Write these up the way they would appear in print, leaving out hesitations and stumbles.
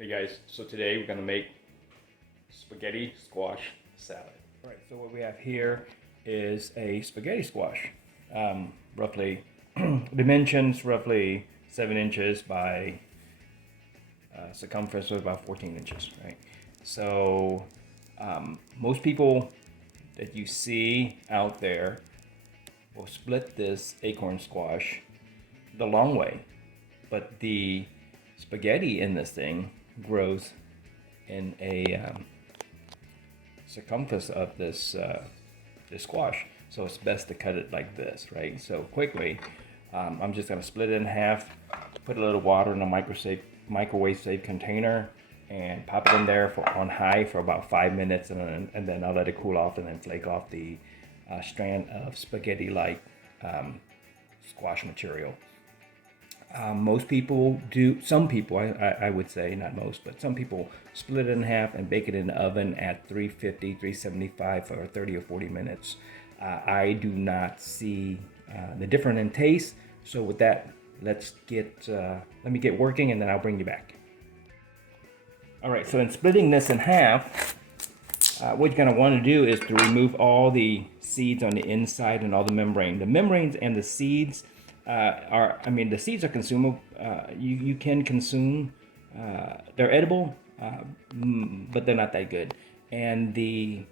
Hey guys, so today we're gonna make spaghetti squash salad. All right, so what we have here is a spaghetti squash. Roughly, dimensions roughly 7 inches by circumference of about 14 inches, right? So most people that you see out there will split this acorn squash the long way, but the spaghetti in this thing grows in a circumference of this squash. So it's best to cut it like this, right? So quickly, I'm just gonna split it in half, put a little water in a microwave safe container, and pop it in there on high for about 5 minutes, and then I'll let it cool off and then flake off the strand of spaghetti-like squash material. Most people do, some people, I would say, not most, but some people split it in half and bake it in the oven at 350, 375 for 30 or 40 minutes. I do not see the difference in taste. So with that, let me get working and then I'll bring you back. All right, so in splitting this in half, what you're gonna wanna do is to remove all the seeds on the inside and all the membrane. The membranes and the seeds the seeds are consumable. You can consume. They're edible, but they're not that good. And the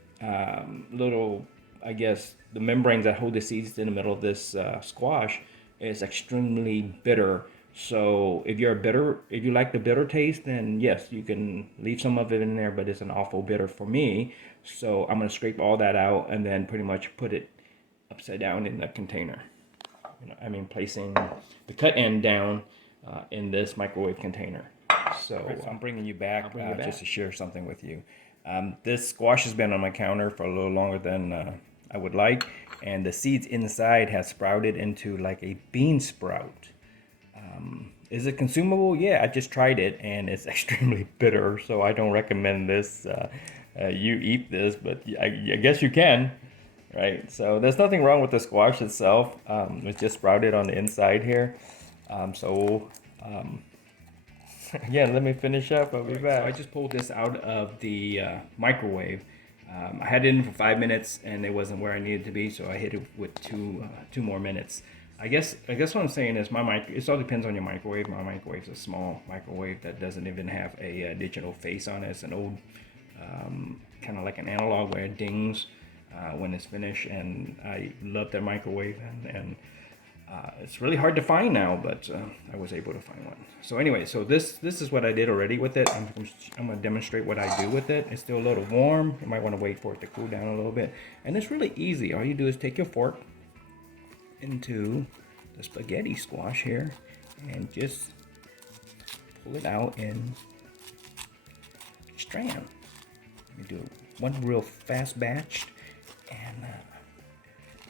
little, I guess, the membranes that hold the seeds in the middle of this squash is extremely bitter. So if you like the bitter taste, then yes, you can leave some of it in there, but it's an awful bitter for me. So I'm gonna scrape all that out and then pretty much put it upside down in the container. Placing the cut end down in this microwave container. So I'm bringing you back just to share something with you. This squash has been on my counter for a little longer than I would like, and the seeds inside have sprouted into like a bean sprout. Is it consumable? Yeah, I just tried it and it's extremely bitter, so I don't recommend this. You eat this, but I guess you can. Right, so there's nothing wrong with the squash itself. It's just sprouted on the inside here. Again, let me finish up. I'll be back. So I just pulled this out of the microwave. I had it in for 5 minutes, and it wasn't where I needed to be, so I hit it with two more minutes. I guess what I'm saying is it all depends on your microwave. My microwave's a small microwave that doesn't even have a digital face on it. It's an old, kind of like an analog where it dings when it's finished, and I love that microwave, and it's really hard to find now, but I was able to find one. So anyway, so this is what I did already with it. I'm going to demonstrate what I do with it. It's still a little warm. You might want to wait for it to cool down a little bit, and it's really easy. All you do is take your fork into the spaghetti squash here and just pull it out in strand. Let me do one real fast batch, and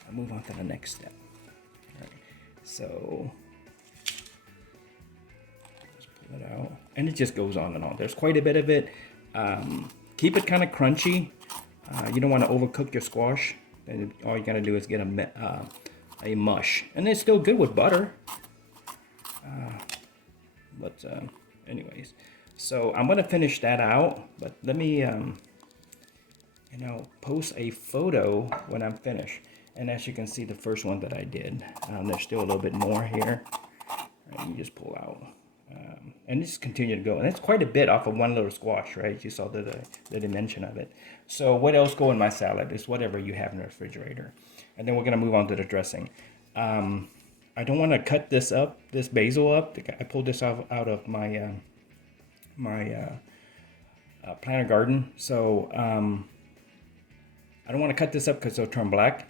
I'll move on to the next step. All right. So just pull it out, and it just goes on and on. There's quite a bit of it. Keep it kind of crunchy. You don't want to overcook your squash. And all you gotta do is get a mush, and it's still good with butter. Anyways, so I'm gonna finish that out. But let me post a photo when I'm finished. And as you can see, the first one that I did, there's still a little bit more here. Right, you just pull out, and just continue to go. And it's quite a bit off of one little squash, right? You saw the dimension of it. So what else go in my salad? It's whatever you have in the refrigerator. And then we're gonna move on to the dressing. I don't want to cut this basil up. I pulled this out of my planter garden. So I don't want to cut this up because it'll turn black.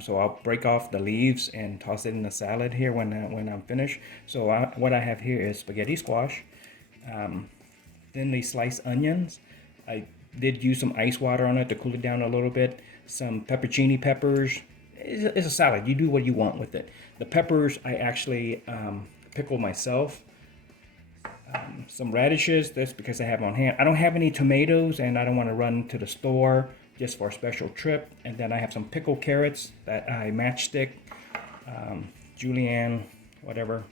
So I'll break off the leaves and toss it in the salad here when I'm finished. So what I have here is spaghetti squash, thinly sliced onions. I did use some ice water on it to cool it down a little bit. Some pepperoni peppers. It's a salad. You do what you want with it. The peppers I actually pickle myself. Some radishes, that's because I have on hand. I don't have any tomatoes, and I don't want to run to the store just for a special trip. And then I have some pickled carrots that I matchstick, julienne, whatever.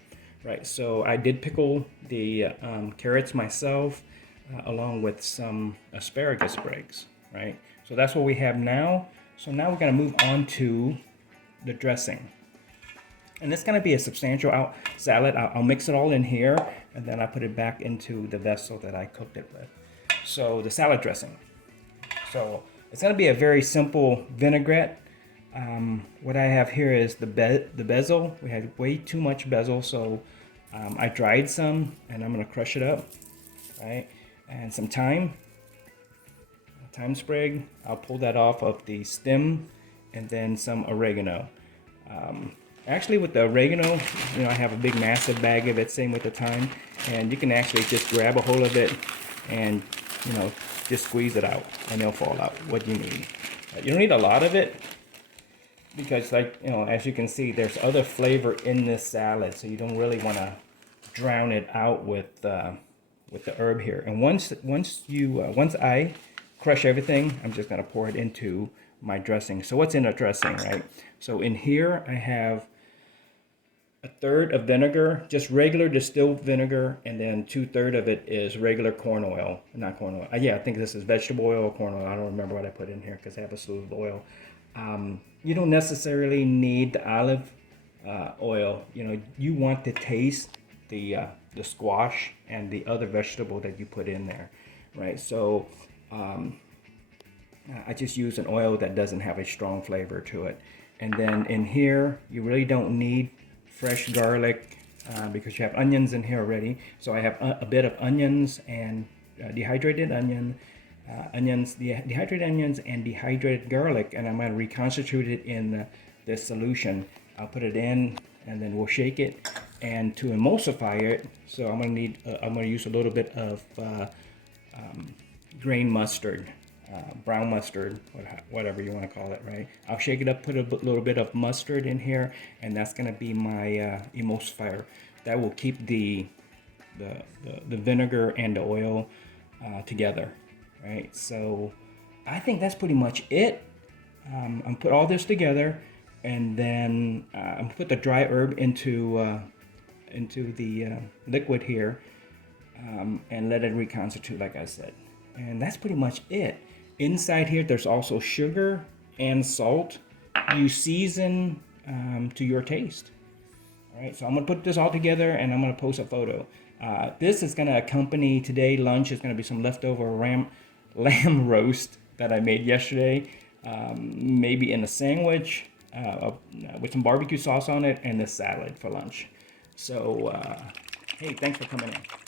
Right, so I did pickle the carrots myself. along with some asparagus sprigs, right? So that's what we have now. So now we're gonna move on to the dressing. And it's gonna be a substantial salad. I'll mix it all in here, and then I put it back into the vessel that I cooked it with. So the salad dressing. So it's gonna be a very simple vinaigrette. What I have here is the basil. We had way too much basil, so I dried some, and I'm gonna crush it up, right? And some thyme sprig. I'll pull that off of the stem, and then some oregano. Actually, with the oregano, you know, I have a big massive bag of it. Same with the thyme, and you can actually just grab a hold of it, and you know, just squeeze it out, and it'll fall out. What you need. You don't need a lot of it, because, like, you know, as you can see, there's other flavor in this salad, so you don't really want to drown it out with the herb here. And once I crush everything, I'm just gonna pour it into my dressing. So what's in a dressing, right? So in here I have 1/3 of vinegar, just regular distilled vinegar, and then 2/3 of it is regular corn oil. Not corn oil. Yeah, I think this is vegetable oil or corn oil. I don't remember what I put in here because I have a slew of oil. You don't necessarily need the olive oil. You know, you want to taste the squash and the other vegetable that you put in there, right? So I just use an oil that doesn't have a strong flavor to it. And then in here, you really don't need fresh garlic because you have onions in here already. So I have a bit of onions and dehydrated onions, dehydrated onions and dehydrated garlic, and I'm going to reconstitute it in this solution. I'll put it in, and then we'll shake it. And to emulsify it, so I'm going to use a little bit of grain mustard, brown mustard, whatever you want to call it, right? I'll shake it up, put a little bit of mustard in here, and that's going to be my emulsifier. That will keep the vinegar and the oil together, right? So I think that's pretty much it. I'm put all this together, and then I'm put the dry herb into the liquid here, and let it reconstitute, like I said. And that's pretty much it. Inside here, there's also sugar and salt. You season to your taste. All right, so I'm gonna put this all together, and I'm gonna post a photo. This is gonna accompany today lunch. Is gonna be some leftover lamb roast that I made yesterday, maybe in a sandwich with some barbecue sauce on it, and this salad for lunch. So, hey, thanks for coming in.